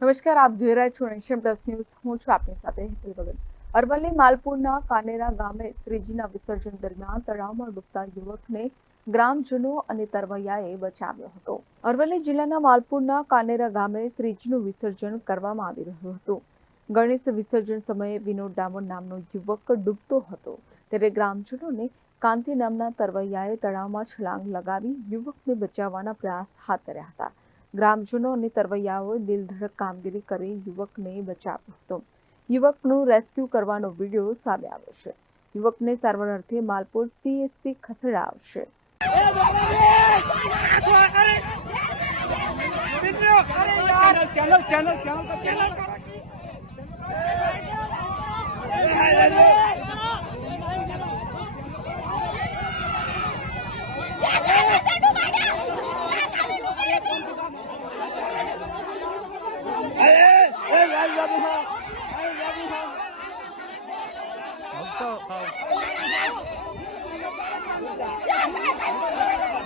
નમસ્કાર, આપ જોઈ રહ્યા છો નેશન પ્લસ ન્યૂઝ. હું છું આપની સાથે હેતલ ભગત અરવલ્લી માલપુરના કાનેરા ગામે શ્રીજીના વિસર્જન દરમિયાન તળાવમાં ડૂબતા યુવકને ગ્રામજનો અને તરવૈયાએ બચાવ્યો હતો. અરવલ્લી જિલ્લાના માલપુરના કાનેરા ગામે શ્રીજીનું વિસર્જન કરવામાં આવી રહ્યું હતું. ગણેશ વિસર્જન સમયે વિનોદ ડામોર નામનો યુવક ડૂબતો હતો. ત્યારે ગ્રામજનોને કાંતિ નામના તરવૈયાએ તળાવમાં છલાંગ લગાવી યુવકને બચાવવાના પ્રયાસ હાથ ધર્યા હતા. ગ્રામજનો અને તરવૈયાઓએ દિલધડક કામગીરી કરી યુવકને બચાવ્યો હતો. યુવકનું રેસ્ક્યુ કરવાનો વીડિયો સામે આવ્યો છે. યુવકને સારવાર અર્થે Malpur CSC ખસેડાવશે channel channel channel channel Đi thôi, ôi, vô biên không!